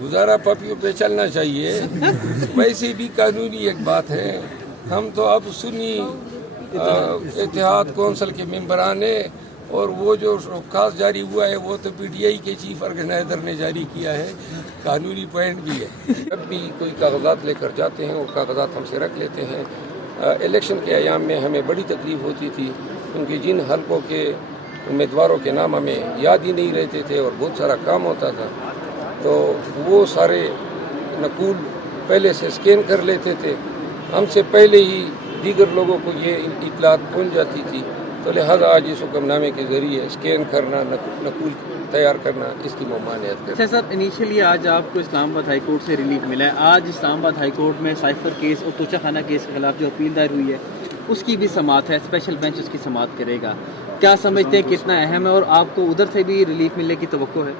गुजारा पपियों पे चलना चाहिए। वैसे भी कानूनी एक बात है, हम तो अब सुन्नी इत्तेहाद कौंसिल के मेंबरान हैं, और वो जो खास जारी हुआ है वो तो पीटीआई के चीफ ऑर्गेनाइजर ने जारी किया है, कानूनी पॉइंट भी है। जब भी कोई कागजात लेकर जाते हैं वो कागजात हमसे रख लेते हैं। इलेक्शन के अयाम में हमें बड़ी तकलीफ होती थी, क्योंकि जिन हलकों के उम्मीदवारों के नाम हमें याद ही नहीं रहते थे और बहुत सारा काम होता था, तो वो सारे नकूल पहले से स्कैन कर लेते थे, हमसे पहले ही दीगर लोगों को ये इतलात पहुंच जाती थी। तो लिहाजा आज इस हुक्मनामे के ज़रिए स्कैन करना, नकूल तैयार करना, इसकी ममानियत करना। अच्छा सर, इनिशियली आज आपको इस्लामाबाद हाई कोर्ट से रिलीफ मिला है। आज इस्लामाबाद हाई कोर्ट में साइफर केस और तोशा खाना केस के खिलाफ जो अपील दायर हुई है उसकी भी समाअत है, स्पेशल बेंच उसकी समाअत करेगा। क्या समझते हैं कितना अहम है, और आपको उधर से भी रिलीफ मिलने की तवक्को है?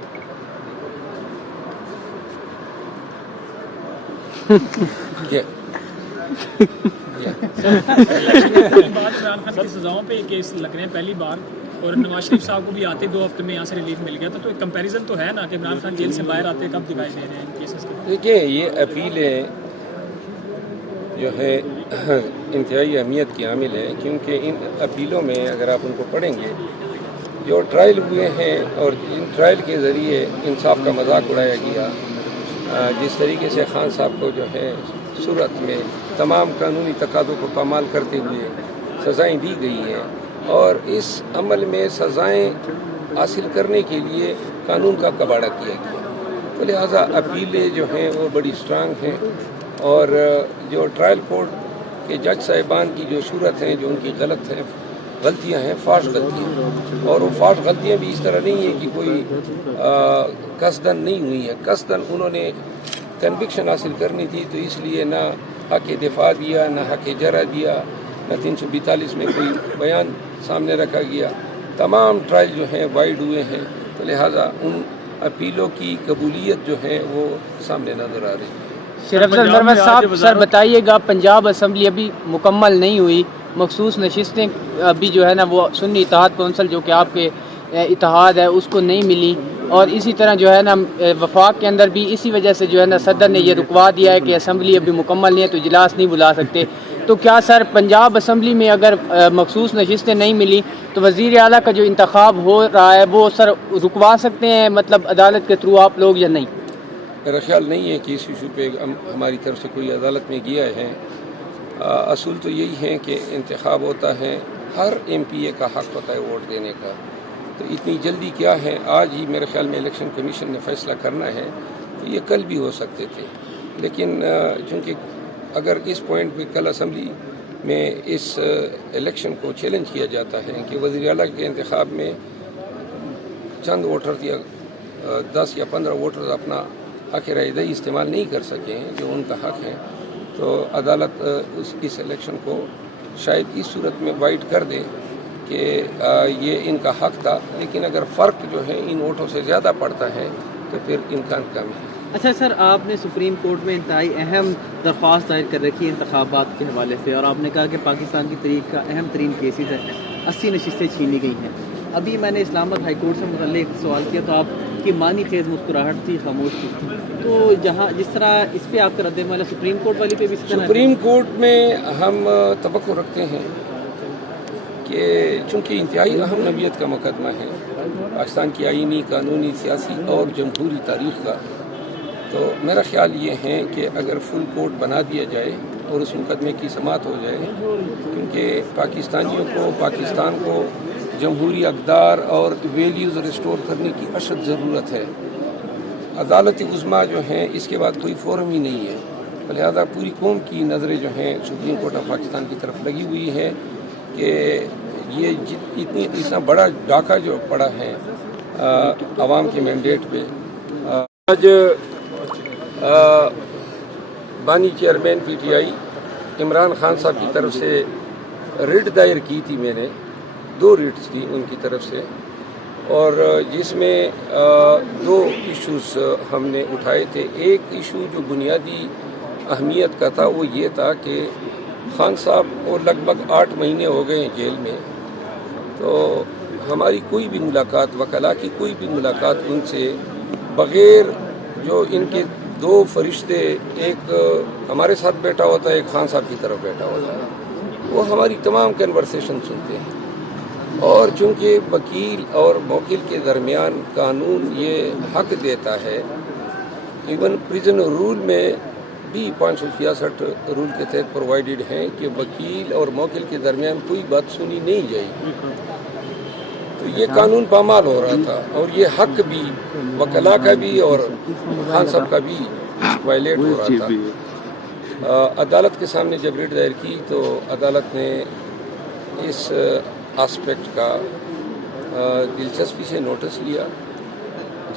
इमरान खान की सजाओं पे केस लग रहे हैं पहली बार, और नवाज शरीफ साहब को भी आते 2 हफ्ते में यहाँ से रिलीफ मिल गया, तो एक कंपैरिजन तो है ना कि इमरान खान जेल से बाहर आते कब दिखाई दे रहे हैं केसेस के? देखिए, ये अपीलें जो है इंतहाई अहमियत की हामिल है, क्योंकि इन अपीलों में अगर आप उनको पढ़ेंगे, जो ट्रायल हुए हैं और इन ट्रायल के ज़रिए इंसाफ का मजाक उड़ाया गया, जिस तरीके से खान साहब को जो है सूरत में तमाम कानूनी तकादों को पामाल करते हुए सज़ाएं दी गई हैं, और इस अमल में सज़ाएं हासिल करने के लिए कानून का कबाड़ा किया गया, तो लिहाजा अपीलें जो हैं वो बड़ी स्ट्रांग हैं। और जो ट्रायल कोर्ट के जज साहिबान की जो सूरत हैं, जो उनकी गलतियाँ हैं, फाश गलतियाँ, और वो फाश गलतियाँ भी इस तरह नहीं है कि कोई कसदन नहीं हुई है। कसदन उन्होंने कन्विक्शन हासिल करनी थी, तो इसलिए ना हक दिफा दिया, ना हक जरा दिया, न 342 में कोई बयान सामने रखा गया। तमाम ट्रायल जो हैं वाइड हुए हैं, तो लिहाजा उन अपीलों की कबूलियत जो है वो सामने नज़र आ रही है। शरफ साहब, सर बताइएगा, पंजाब असम्बली अभी मुकम्मल नहीं हुई, मखसूस नशिस्तें अभी जो है ना वो सुन्नी इत्तेहाद कौंसिल जो कि आपके इत्तेहाद है उसको नहीं मिली, और इसी तरह जो है ना वफाक के अंदर भी इसी वजह से जो है ना सदर ने ये रुकवा दिया है कि असम्बली अभी मुकम्मल नहीं है तो इजलास नहीं बुला सकते। तो क्या सर पंजाब असम्बली में अगर मखसूस नशिस्तें नहीं मिली तो वज़ीर आला का जो इंतखाब हो रहा है वो सर रुकवा सकते हैं, मतलब अदालत के थ्रू आप लोग, या नहीं? मेरा ख्याल नहीं है कि इस इशू पे हमारी तरफ से कोई अदालत में गया है। असूल तो यही है कि इंतखाब होता है, हर MPA का हक़ होता है वोट देने का, तो इतनी जल्दी क्या है? आज ही मेरे ख्याल में इलेक्शन कमीशन ने फैसला करना है, तो ये कल भी हो सकते थे, लेकिन चूँकि अगर इस पॉइंट पे कल असम्बली में इस इलेक्शन को चैलेंज किया जाता है कि वज़ीर आला के इंतखाब में चंद वोटर या 10 या 15 वोटर अपना हक़ रायदही इस्तेमाल नहीं कर सके हैं जो उनका हक़ है, तो अदालत इस इलेक्शन को शायद इस सूरत में वाइड कर दे कि ये इनका हक़ था, लेकिन अगर फ़र्क जो है इन वोटों से ज़्यादा पड़ता है तो फिर इम्कान कम है। अच्छा सर, आपने सुप्रीम कोर्ट में इंतहाई अहम दरख्वास्त दायर कर रखी है इंतखाबात के हवाले से, और आपने कहा कि पाकिस्तान की तारीख का अहम तरीन केसेस है, 80 नशिस्तें छीनी गई हैं। अभी मैंने इस्लामाबाद हाई कोर्ट से मुतल्लिक़ सवाल किया तो आपकी मानी खेज़ मुस्कुराहट थी, खामोश थी, तो जहाँ जिस तरह इस पर आपका रद्द-ए-अमल है सुप्रीम कोर्ट वाली पे भी सुप्रीम कोर्ट में हम तवक्को रखते हैं कि चूँकि इंतहाई अहम नौइयत का मुकदमा है पाकिस्तान की आईनी, कानूनी, सियासी और जमहूरी तारीख़ का, तो मेरा ख्याल ये है कि अगर फुल कोर्ट बना दिया जाए और उस मुकदमे की समाअत हो जाए, क्योंकि पाकिस्तानियों को, पाकिस्तान को जमहूरी अक़दार और वैल्यूज़ रिस्टोर करने की अशद ज़रूरत है। अदालत उज़्मा जो है इसके बाद कोई फोरम ही नहीं है, लिहाजा पूरी कौम की नज़रें जो हैं सुप्रीम कोर्ट ऑफ पाकिस्तान की तरफ लगी हुई है कि ये इतना बड़ा डाका जो पड़ा है आवाम के मैंडेट पे। आज बानी चेयरमैन PTI इमरान खान साहब की तरफ से रिट दायर की थी, मैंने 2 रिट्स की उनकी तरफ से, और जिसमें 2 इश्यूज़ हमने उठाए थे। एक इशू जो बुनियादी अहमियत का था वो ये था कि खान साहब को लगभग 8 महीने हो गए हैं जेल में, तो हमारी कोई भी मुलाकात, वकला की कोई भी मुलाकात उनसे बग़ैर जो इनके दो फरिश्ते, एक हमारे साथ बैठा होता है, एक खान साहब की तरफ बैठा होता है, वो हमारी तमाम कन्वर्सेशन सुनते हैं। और चूँकि वकील और मौकिल के दरमियान कानून ये हक देता है, इवन प्रिजन रूल में भी 566 रूल के तहत प्रोवाइडेड है कि वकील और मौकिल के दरमियान कोई बात सुनी नहीं जाएगी। तो ये कानून पामाल हो रहा था और ये हक भी वकला का भी और खान साहब का भी वायलेट हो रहा था। अदालत के सामने जब रिट दायर की तो अदालत ने इस एस्पेक्ट का दिलचस्पी से नोटिस लिया,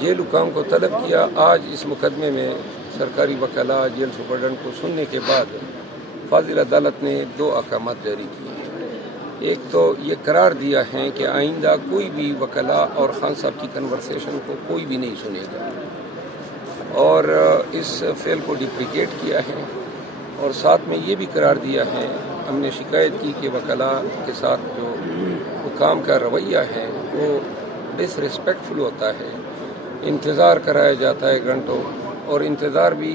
जेल हुकाम को तलब किया। आज इस मुकदमे में सरकारी वकला जेल सुपरडेंट को सुनने के बाद फाजिल अदालत ने 2 अहकामात जारी किए हैं। एक तो ये करार दिया है कि आइंदा कोई भी वकला और खान साहब की कन्वर्सेशन को कोई भी नहीं सुनेगा, और इस फेल को डिप्रिकेट किया है। और साथ में ये भी करार दिया है, हमने शिकायत की कि वकला के साथ जो हुकाम का रवैया है वो डिसरिस्पेक्टफुल होता है, इंतज़ार कराया जाता है घंटों, और इंतज़ार भी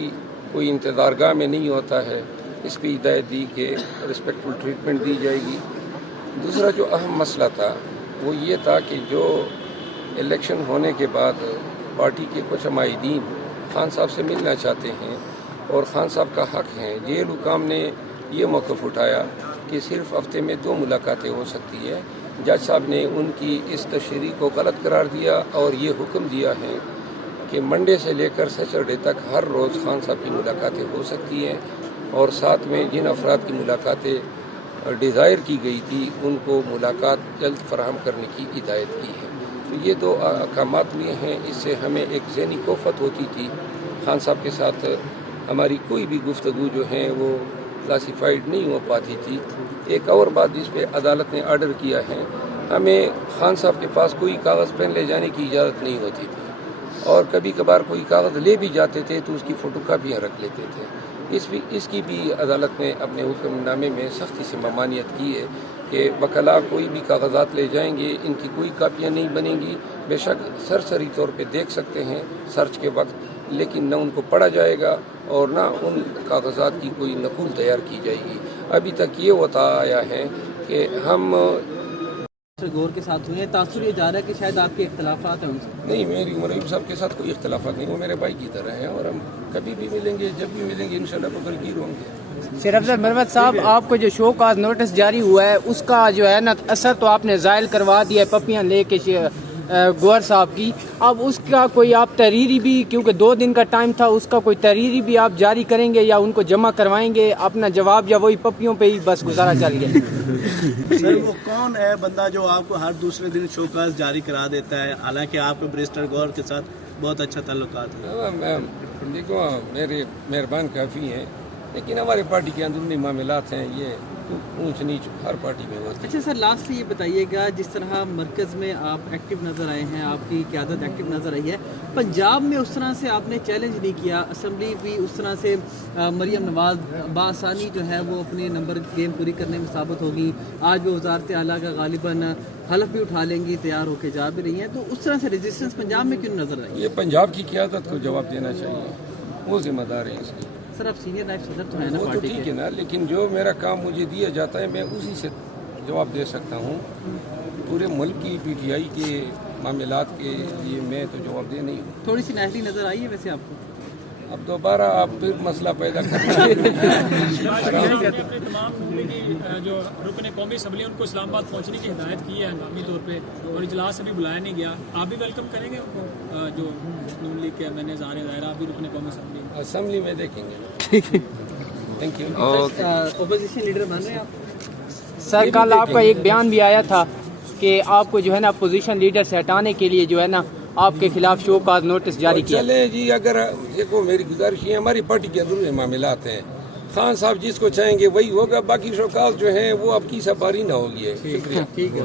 कोई इंतज़ारगाह में नहीं होता है। इस पर हिदायत दी कि रिस्पेक्टफुल ट्रीटमेंट दी जाएगी। दूसरा जो अहम मसला था वो ये था कि जो इलेक्शन होने के बाद पार्टी के कुछ हमायदीन खान साहब से मिलना चाहते हैं और खान साहब का हक है, जेल हुकाम ने ये मौक़िफ़ उठाया कि सिर्फ हफ्ते में 2 मुलाकातें हो सकती है। जज साहब ने उनकी इस तशरीह को गलत करार दिया और ये हुक्म दिया है कि मंडे से लेकर सैटरडे तक हर रोज़ खान साहब की मुलाकातें हो सकती हैं, और साथ में जिन अफराद की मुलाकातें डिज़ायर की गई थी उनको मुलाकात जल्द फराहम करने की हिदायत की है। तो ये 2 अहकामात हुए हैं। इससे हमें एक ज़हनी कोफत होती थी, खान साहब के साथ हमारी कोई भी गुफ्तगू जो है वो क्लासिफाइड नहीं हो पाती थी। एक और बात जिस पे अदालत ने आर्डर किया है, हमें खान साहब के पास कोई कागज़ पेन ले जाने की इजाज़त नहीं होती थी, और कभी कभार कोई कागज़ ले भी जाते थे तो उसकी फ़ोटोकॉपियाँ रख लेते थे। इसकी भी अदालत ने अपने हुक्मनामे में सख्ती से ममानियत की है कि वकला कोई भी कागजात ले जाएंगे, इनकी कोई कापियाँ नहीं बनेंगी। बेशक सरसरी तौर पे देख सकते हैं सर्च के वक्त, लेकिन न उनको पढ़ा जाएगा और न उन कागजात की कोई नकूल तैयार की जाएगी। अभी तक ये होता आया है कि हम गौर के साथ हुए हैं, तासुर ये जा रहा है कि शायद आपके इख्तलाफात हैं उनसे। नहीं, मेरी मुरीब साहब के साथ कोई इख्तलाफात नहीं, वो मेरे भाई की तरह हैं और हम कभी भी मिलेंगे, जब भी मिलेंगे इंशाल्लाह बगलगीर होंगे। शेर अफजल मरवत साहब, आपको जो शो का नोटिस जारी हुआ है उसका जो है ना असर तो आपने ज़ायल करवा दिया है पपियाँ लेके गौर साहब की। अब उसका कोई आप तहरीरी भी, क्योंकि 2 दिन का टाइम था, उसका कोई तहरीरी भी आप जारी करेंगे या उनको जमा करवाएंगे अपना जवाब, या वही पपियों पे ही बस गुजारा चल गया? सर वो कौन है बंदा जो आपको हर दूसरे दिन शोकाज जारी करा देता है, हालांकि आपको बैरिस्टर गौर के साथ बहुत अच्छा ताल्लुकात है? देखो, मेरे मेहरबान काफ़ी हैं, लेकिन हमारे पार्टी के अंदरूनी मामलात हैं, ये ऊंच नीच हर पार्टी में होती है। अच्छा सर, लास्ट ये बताइएगा, जिस तरह मरकज़ में आप एक्टिव नज़र आए हैं, आपकी क़यादत एक्टिव नज़र आई है, पंजाब में उस तरह से आपने चैलेंज नहीं किया, असम्बली भी उस तरह से मरियम नवाज बासानी जो है वो अपने नंबर गेम पूरी करने में साबित होगी। आज वो वज़ारत आला का गालिबन हलफ भी उठा लेंगी, तैयार होकर जा भी रही हैं, तो उस तरह से रेजिस्टेंस पंजाब में क्यों नज़र आई? ये पंजाब की क़यादत को जवाब देना चाहिए, वो जिम्मेदार है इसकी। सर आप सीनियर नायब सदर तो है ना वो तो पार्टी ठीक के? है ना, लेकिन जो मेरा काम मुझे दिया जाता है मैं उसी से जवाब दे सकता हूँ। पूरे मुल्क की पीटीआई के मामलात के लिए मैं तो जवाब दे नहीं हूँ। थोड़ी सी नाहली नज़र आई है वैसे आपको? अब दोबारा आप फिर मसला पैदा करना अपने तमाम मुल्क की जो रुकन कौमी असम्बली उनको इस्लामाबाद पहुंचने की हिदायत की है हंगामी तौर पे, और इजलास अभी बुलाया नहीं गया। आप भी वेलकम करेंगे उनको, जो नून लीग के मैंने ज़ाहिर आप भी रुकन कौमी असम्बली में देखेंगे। Thank you. ओपोजिशन लीडर बन रहे हैं आप? सर कल आपका एक बयान भी आया था कि आपको जो है ना अपोजिशन लीडर से हटाने के लिए जो है ना आपके खिलाफ शो का नोटिस जारी किया। चले जी, अगर देखो मेरी गुजारिश है, हमारी पार्टी के अंदरूनी मामलात हैं, खान साहब जिसको चाहेंगे वही होगा, बाकी शोकाज जो हैं वो अब की सफारी ना होगी। शुक्रिया। ठीक है।